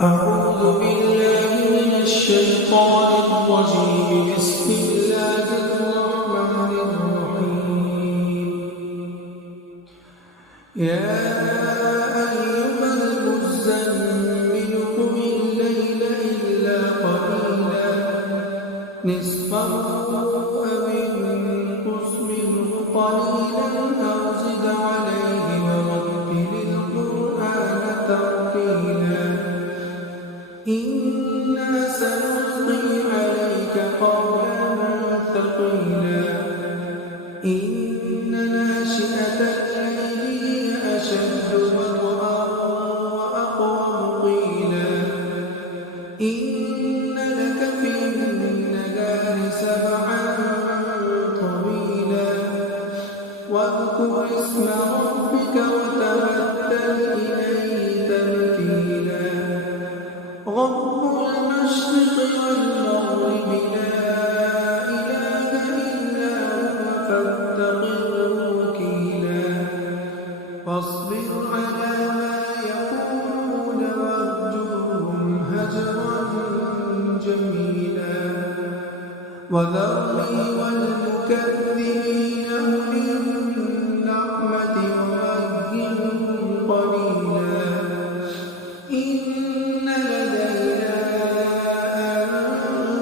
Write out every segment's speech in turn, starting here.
أعوذ بالله من الشيطان الرجيم. بسم الله الرحمن الرحيم. يا أيها المزمل قم الليل إلا قليلا نصفه أو انقص منه قليلا أو زد عليه ورتل القرآن ترتيلا. إنا سنلقي عليك قولا ثقيلا. إن ناشئة الليل هي أشد وطئا وأقوم قيلا. إن لك في النهار سبحا طويلا. واذكر اسم ربك وتبتل إليه تبتيلا. رب المشرق والمغرب لا إله إلا هو فاتخذه وكيلا. فاصبر على ما يقولون واهجرهم هجرا جميلا. وذرني والمكذبين أولي النعمة ومهلهم قليلا. إن لدينا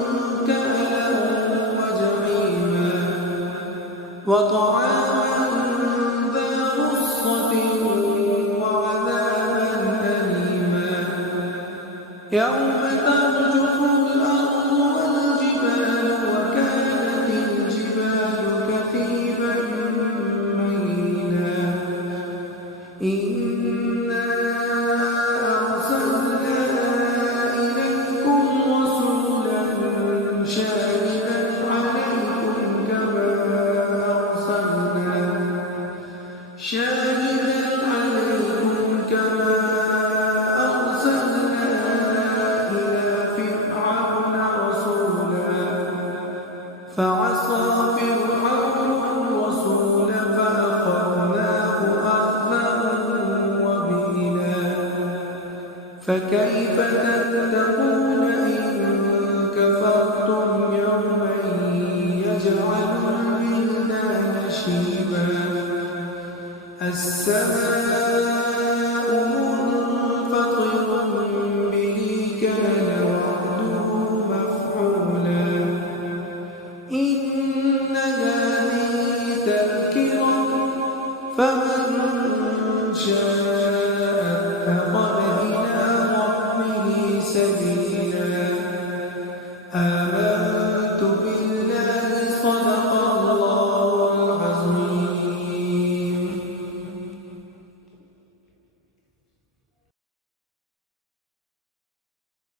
أنكالا وجحيما وطعاما ذا غصة وعذابا أليما. يوم ترجف الأرض والجبال وكانت الجبال كثيبا مهيلا. إنا أرسلنا إليكم رسولا شاهدا عليكم كما أرسلنا إلى فرعون رسولا. فعصى فرعون الرسول فأخذناه أخذا وبيلا. فكيف تتقون إن كفرتم يوما يجعل الولدان شيبا. السماء